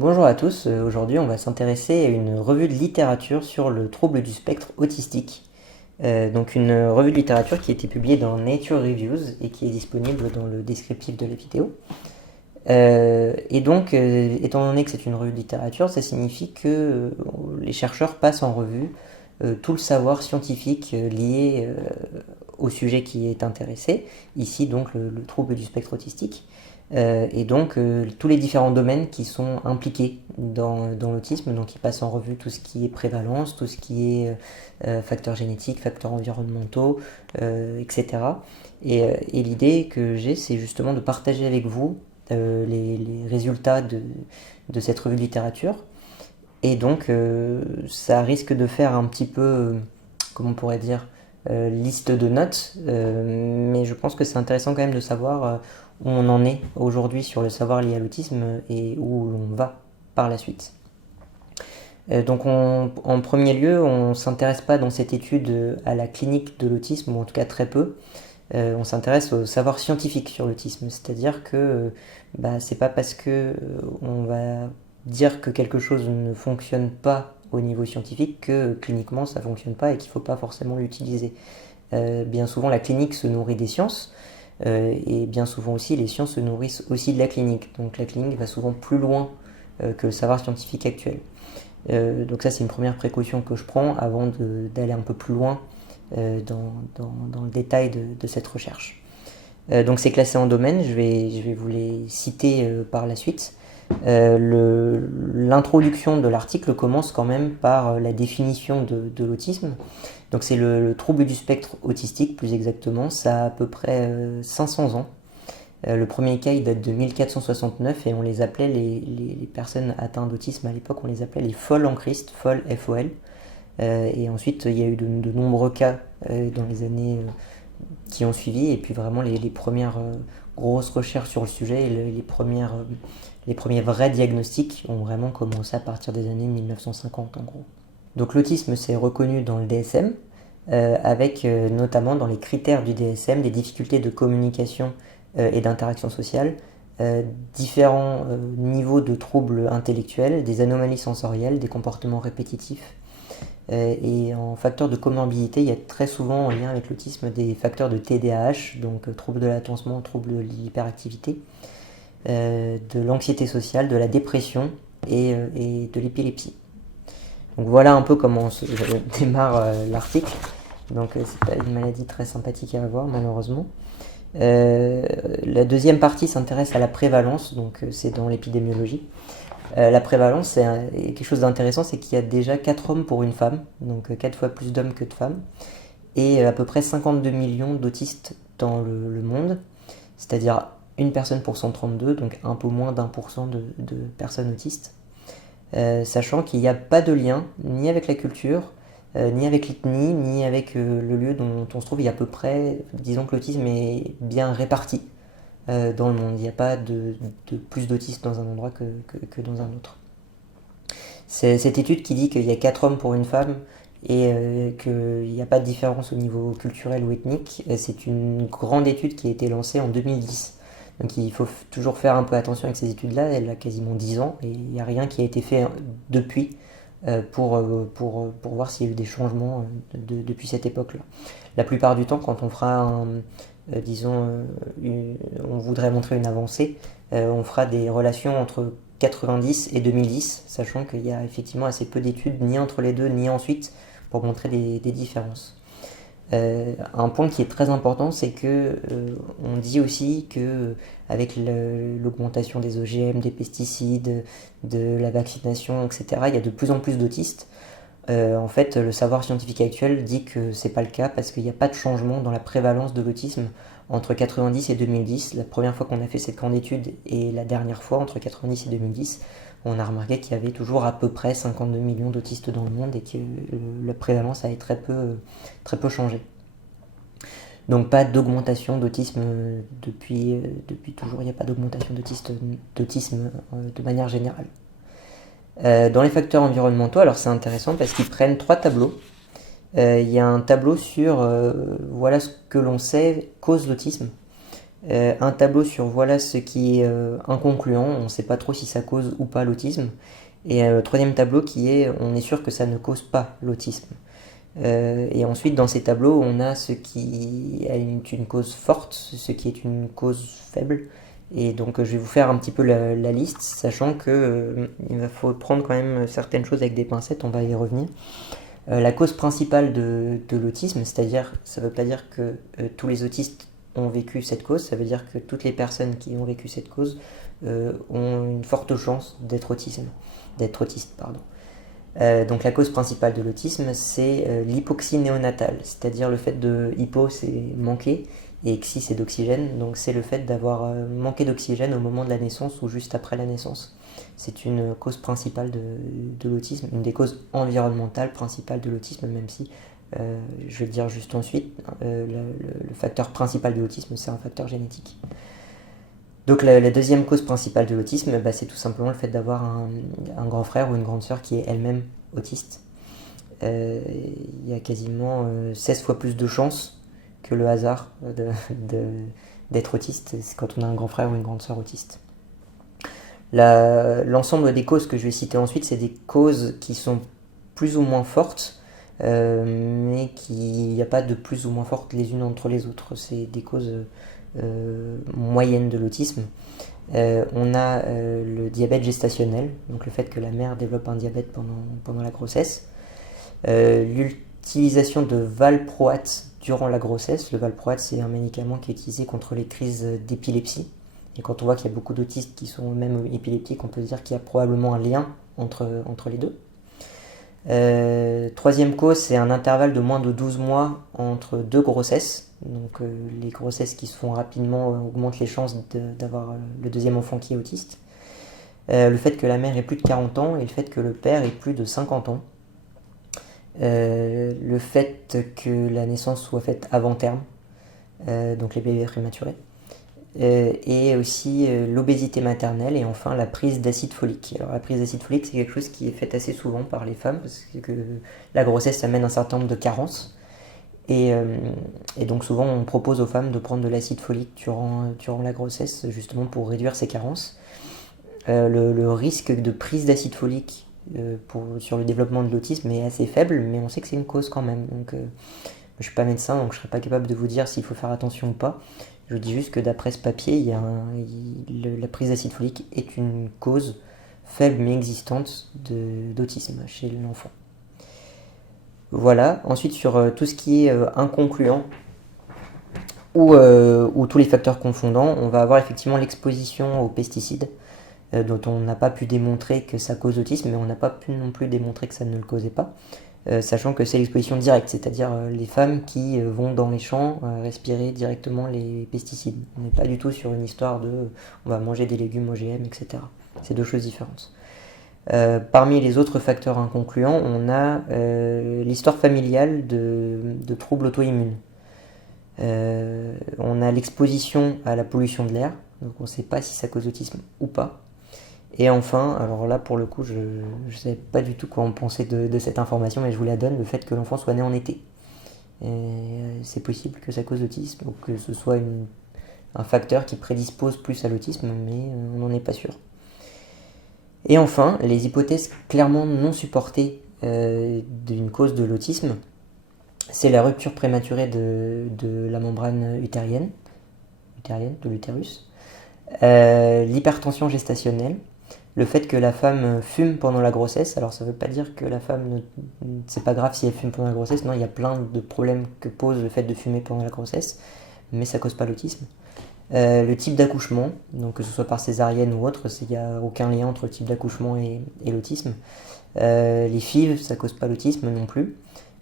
Bonjour à tous, aujourd'hui on va s'intéresser à une revue de littérature sur le trouble du spectre autistique. Donc une revue de littérature qui a été publiée dans Nature Reviews et qui est disponible dans le descriptif de la vidéo. Étant donné que c'est une revue de littérature, ça signifie que les chercheurs passent en revue tout le savoir scientifique lié au sujet qui est intéressé, ici donc le trouble du spectre autistique, tous les différents domaines qui sont impliqués dans l'autisme. Donc ils passent en revue tout ce qui est prévalence, tout ce qui est facteurs génétiques, facteurs environnementaux, etc. Et l'idée que j'ai, c'est justement de partager avec vous les résultats de cette revue de littérature. Et donc, ça risque de faire un petit peu, comment on pourrait dire, liste de notes, mais je pense que c'est intéressant quand même de savoir où on en est aujourd'hui sur le savoir lié à l'autisme et où l'on va par la suite. En premier lieu, on ne s'intéresse pas dans cette étude à la clinique de l'autisme, ou en tout cas très peu. On s'intéresse au savoir scientifique sur l'autisme, c'est-à-dire que c'est pas parce que on va dire que quelque chose ne fonctionne pas au niveau scientifique que cliniquement ça fonctionne pas et qu'il faut pas forcément l'utiliser. Bien souvent la clinique se nourrit des sciences et bien souvent aussi les sciences se nourrissent aussi de la clinique. Donc la clinique va souvent plus loin que le savoir scientifique actuel. Donc ça c'est une première précaution que je prends avant d'aller un peu plus loin dans le détail de cette recherche. Donc c'est classé en domaines, je vais vous les citer par la suite. L'introduction de l'article commence quand même par la définition de l'autisme. Donc c'est le trouble du spectre autistique plus exactement, ça a à peu près 500 ans. Le premier cas il date de 1469 et on les appelait, les personnes atteintes d'autisme à l'époque, on les appelait les folles en Christ, folles FOL. Et ensuite, il y a eu de nombreux cas dans les années qui ont suivi. Et puis vraiment, les premières grosses recherches sur le sujet et les premiers vrais diagnostics ont vraiment commencé à partir des années 1950 en gros. Donc l'autisme s'est reconnu dans le DSM, avec notamment dans les critères du DSM des difficultés de communication et d'interaction sociale, différents niveaux de troubles intellectuels, des anomalies sensorielles, des comportements répétitifs. Et en facteur de comorbidité, il y a très souvent en lien avec l'autisme des facteurs de TDAH, donc troubles de l'attention, troubles de l'hyperactivité, de l'anxiété sociale, de la dépression et de l'épilepsie. Donc voilà un peu comment se démarre l'article. Donc c'est pas une maladie très sympathique à avoir malheureusement. La deuxième partie s'intéresse à la prévalence, donc c'est dans l'épidémiologie. La prévalence, c'est quelque chose d'intéressant, c'est qu'il y a déjà 4 hommes pour une femme, donc 4 fois plus d'hommes que de femmes, et à peu près 52 millions d'autistes dans le monde, c'est-à-dire une personne pour 132, donc un peu moins d'1% de personnes autistes. Sachant qu'il n'y a pas de lien ni avec la culture, ni avec l'ethnie, ni avec le lieu dont on se trouve. Il y a à peu près, disons que l'autisme est bien réparti dans le monde. Il n'y a pas de plus d'autistes dans un endroit que dans un autre. C'est cette étude qui dit qu'il y a 4 hommes pour une femme et qu'il n'y a pas de différence au niveau culturel ou ethnique. C'est une grande étude qui a été lancée en 2010. Donc il faut toujours faire un peu attention avec ces études-là. Elle a quasiment 10 ans et il n'y a rien qui a été fait depuis pour voir s'il y a eu des changements depuis cette époque-là. La plupart du temps, quand on fera on voudrait montrer une avancée, on fera des relations entre 90 et 2010, sachant qu'il y a effectivement assez peu d'études ni entre les deux ni ensuite pour montrer des différences. Un point qui est très important, c'est que on dit aussi que avec l'augmentation des OGM, des pesticides, de la vaccination, etc., il y a de plus en plus d'autistes. En fait, le savoir scientifique actuel dit que c'est pas le cas parce qu'il n'y a pas de changement dans la prévalence de l'autisme entre 90 et 2010. La première fois qu'on a fait cette grande étude et la dernière fois, entre 90 et 2010, on a remarqué qu'il y avait toujours à peu près 52 millions d'autistes dans le monde et que la prévalence avait très peu changé. Donc pas d'augmentation d'autisme depuis toujours, il n'y a pas d'augmentation d'autisme de manière générale. Dans les facteurs environnementaux, alors c'est intéressant parce qu'ils prennent 3 tableaux. Il y a un tableau sur voilà ce que l'on sait cause l'autisme. un tableau sur voilà ce qui est inconcluant, on ne sait pas trop si ça cause ou pas l'autisme, et troisième tableau qui est on est sûr que ça ne cause pas l'autisme. Et ensuite dans ces tableaux on a ce qui a une cause forte, ce qui est une cause faible, et donc je vais vous faire un petit peu la liste, sachant que il faut prendre quand même certaines choses avec des pincettes, on va y revenir. La cause principale de l'autisme, c'est-à-dire, ça ne veut pas dire que tous les autistes ont vécu cette cause, ça veut dire que toutes les personnes qui ont vécu cette cause ont une forte chance d'être autistes. Donc la cause principale de l'autisme, c'est l'hypoxie néonatale, c'est-à-dire le fait de hypo, c'est manquer, et xi, c'est d'oxygène, donc c'est le fait d'avoir manqué d'oxygène au moment de la naissance ou juste après la naissance. C'est une cause principale de l'autisme, une des causes environnementales principales de l'autisme, même si, je vais le dire juste ensuite, le facteur principal de l'autisme, c'est un facteur génétique. Donc la deuxième cause principale de l'autisme, c'est tout simplement le fait d'avoir un grand frère ou une grande sœur qui est elle-même autiste. Il y a quasiment 16 fois plus de chances que le hasard d'être autiste, c'est quand on a un grand frère ou une grande sœur autiste. L'ensemble des causes que je vais citer ensuite, c'est des causes qui sont plus ou moins fortes, mais il n'y a pas de plus ou moins fortes les unes entre les autres. C'est des causes moyennes de l'autisme. On a le diabète gestationnel, donc le fait que la mère développe un diabète pendant la grossesse. L'utilisation de valproate durant la grossesse. Le valproate, c'est un médicament qui est utilisé contre les crises d'épilepsie. Et quand on voit qu'il y a beaucoup d'autistes qui sont même épileptiques, on peut se dire qu'il y a probablement un lien entre les deux. Troisième cause, c'est un intervalle de moins de 12 mois entre deux grossesses. Donc les grossesses qui se font rapidement augmentent les chances d'avoir le deuxième enfant qui est autiste. Le fait que la mère ait plus de 40 ans et le fait que le père ait plus de 50 ans. Le fait que la naissance soit faite avant terme, donc les bébés prématurés. Et aussi l'obésité maternelle et enfin la prise d'acide folique. Alors la prise d'acide folique, c'est quelque chose qui est fait assez souvent par les femmes parce que la grossesse amène un certain nombre de carences et donc souvent on propose aux femmes de prendre de l'acide folique durant la grossesse justement pour réduire ces carences. Le risque de prise d'acide folique sur le développement de l'autisme est assez faible, mais on sait que c'est une cause quand même. Donc, je ne suis pas médecin, donc je ne serais pas capable de vous dire s'il faut faire attention ou pas. Je vous dis juste que d'après ce papier, la prise d'acide folique est une cause faible mais existante d'autisme chez l'enfant. Voilà, ensuite sur tout ce qui est inconcluant ou tous les facteurs confondants, on va avoir effectivement l'exposition aux pesticides dont on n'a pas pu démontrer que ça cause l'autisme, mais on n'a pas pu non plus démontrer que ça ne le causait pas. Sachant que c'est l'exposition directe, c'est-à-dire les femmes qui vont dans les champs respirer directement les pesticides. On n'est pas du tout sur une histoire de on va manger des légumes OGM, etc. C'est deux choses différentes. Parmi les autres facteurs inconcluants, on a l'histoire familiale de troubles auto-immunes. On a l'exposition à la pollution de l'air, donc on ne sait pas si ça cause l'autisme ou pas. Et enfin, alors là pour le coup je ne savais pas du tout quoi en penser de cette information, mais je vous la donne, le fait que l'enfant soit né en été. C'est possible que ça cause l'autisme, ou que ce soit un facteur qui prédispose plus à l'autisme, mais on n'en est pas sûr. Et enfin, les hypothèses clairement non supportées d'une cause de l'autisme, c'est la rupture prématurée de la membrane utérienne, de l'utérus, l'hypertension gestationnelle, le fait que la femme fume pendant la grossesse. Alors ça ne veut pas dire que la femme, c'est pas grave si elle fume pendant la grossesse, non, il y a plein de problèmes que pose le fait de fumer pendant la grossesse, mais ça cause pas l'autisme. Le type d'accouchement, donc que ce soit par césarienne ou autre, il n'y a aucun lien entre le type d'accouchement et l'autisme. Les FIV, ça cause pas l'autisme non plus.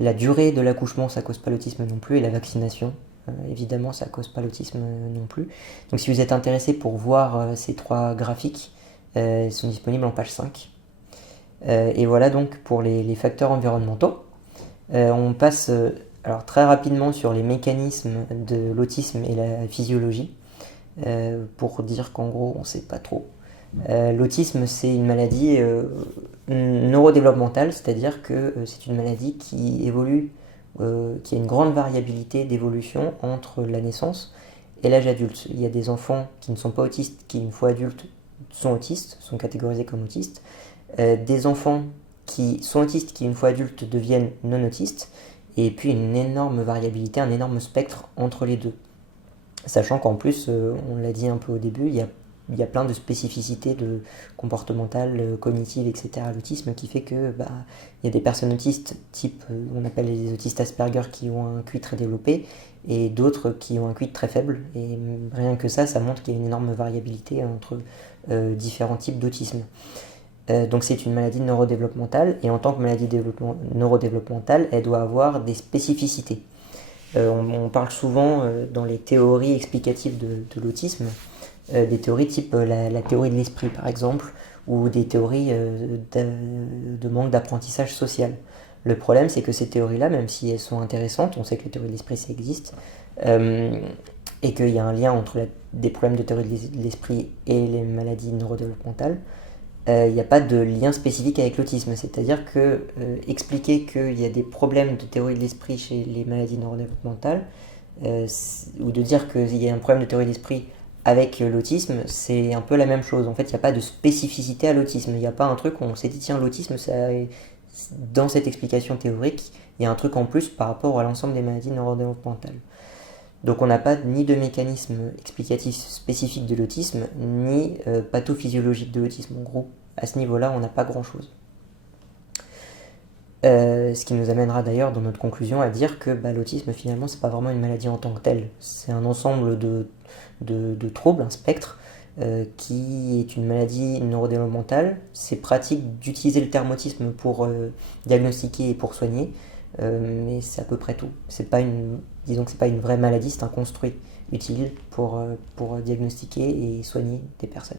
La durée de l'accouchement, ça cause pas l'autisme non plus, et la vaccination, évidemment, ça cause pas l'autisme non plus. Donc si vous êtes intéressé pour voir ces trois graphiques, ils sont disponibles en page 5. Et voilà donc pour les facteurs environnementaux. On passe alors très rapidement sur les mécanismes de l'autisme et la physiologie, pour dire qu'en gros on ne sait pas trop. L'autisme, c'est une maladie neurodéveloppementale, c'est-à-dire que c'est une maladie qui évolue, qui a une grande variabilité d'évolution entre la naissance et l'âge adulte. Il y a des enfants qui ne sont pas autistes, qui une fois adultes sont autistes, sont catégorisés comme autistes. Des enfants qui sont autistes, qui une fois adultes deviennent non autistes. Et puis une énorme variabilité, un énorme spectre entre les deux. Sachant qu'en plus, on l'a dit un peu au début, il y a plein de spécificités comportementales, cognitives, etc. à l'autisme qui fait que il y a des personnes autistes type, on appelle les autistes Asperger, qui ont un QI très développé et d'autres qui ont un QI très faible. Et rien que ça montre qu'il y a une énorme variabilité entre différents types d'autisme. Donc c'est une maladie neurodéveloppementale et en tant que maladie neurodéveloppementale, elle doit avoir des spécificités. On parle souvent dans les théories explicatives de l'autisme, des théories type la théorie de l'esprit par exemple, ou des théories de manque d'apprentissage social. Le problème c'est que ces théories-là, même si elles sont intéressantes, on sait que les théories de l'esprit ça existe, et qu'il y a un lien entre des problèmes de théorie de l'esprit et les maladies neurodéveloppementales, il n'y a pas de lien spécifique avec l'autisme. C'est-à-dire que expliquer qu'il y a des problèmes de théorie de l'esprit chez les maladies neurodéveloppementales, ou de dire qu'il y a un problème de théorie de l'esprit avec l'autisme, c'est un peu la même chose. En fait, il n'y a pas de spécificité à l'autisme. Il n'y a pas un truc où on s'est dit, tiens, l'autisme, dans cette explication théorique, il y a un truc en plus par rapport à l'ensemble des maladies neurodéveloppementales. Donc on n'a pas ni de mécanisme explicatif spécifique de l'autisme, ni pathophysiologique de l'autisme. En gros, à ce niveau-là, on n'a pas grand-chose. Ce qui nous amènera d'ailleurs dans notre conclusion à dire que l'autisme, finalement, c'est pas vraiment une maladie en tant que telle. C'est un ensemble de troubles, un spectre, qui est une maladie neurodéveloppementale. C'est pratique d'utiliser le terme autisme pour diagnostiquer et pour soigner. Mais c'est à peu près tout. Disons que c'est pas une vraie maladie, c'est un construit utile pour diagnostiquer et soigner des personnes.